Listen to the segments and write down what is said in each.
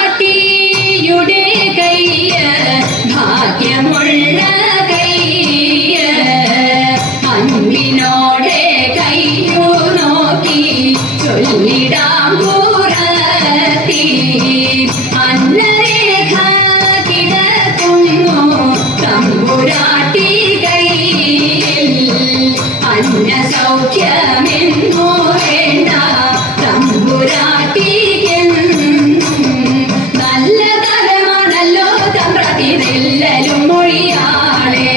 തമ്പുരാട്ടിയുടെ കയ്യ ഭാഗ്യമുള്ള കയ്യ അൻപിനോടെ കയ്യു നോക്കി ചൊല്ലിടാം പുറത്തി അന്നരേഖ കിടക്കുന്നു തമ്പുരാട്ടി കയ്യിൽ അന്ന സൗഖ്യമെന്നു വേണ്ട തമ്പുരാട്ടിക്കെന്നും നല്ല തരമാണല്ലോ തമ്പ്രാട്ടി നെല്ലലും മൊഴിയാളെ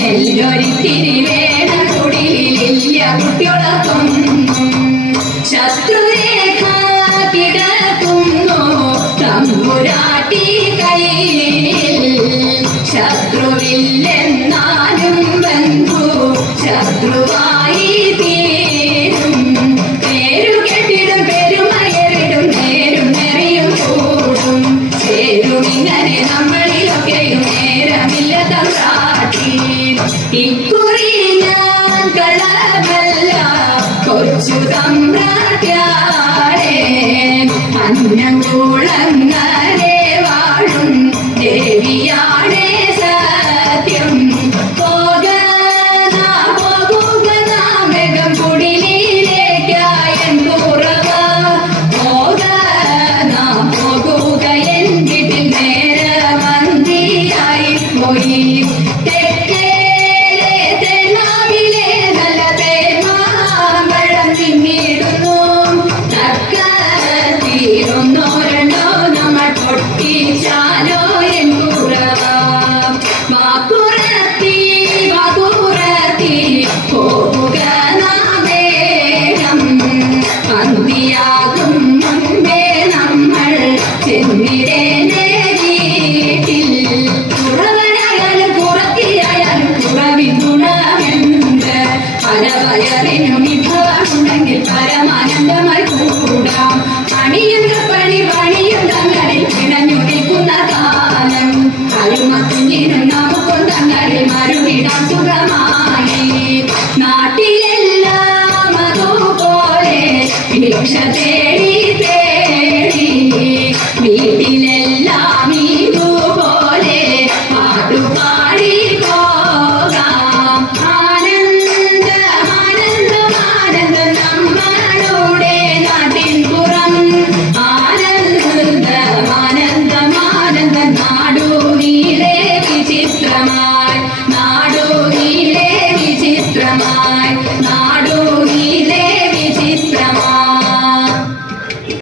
നെല്ലൊരിത്തിരി വേണ കുടിലില്ല കുട്ടിയോടൊപ്പം ശത്രുരേഖ കിടക്കുന്നു തമ്പുരാട്ടി കയ്യിൽ ശത്രുവില്ലെന്നാലും ബന്ധു ശത്രുവായി തീരും പേരു കെട്ടിടും പെരുമയറിടും നേരും നെറിയും കൂടും ചേരുമിങ്ങനെ നമ്മളിലൊക്കെയും നേരമില്ല തമ്പ്രാട്ടി ഇക്കുറി ഞാൻ കളമല്ല കൊച്ചു തമ്പ്രാട്യാരെ അന്നം കുളങ്ങൾ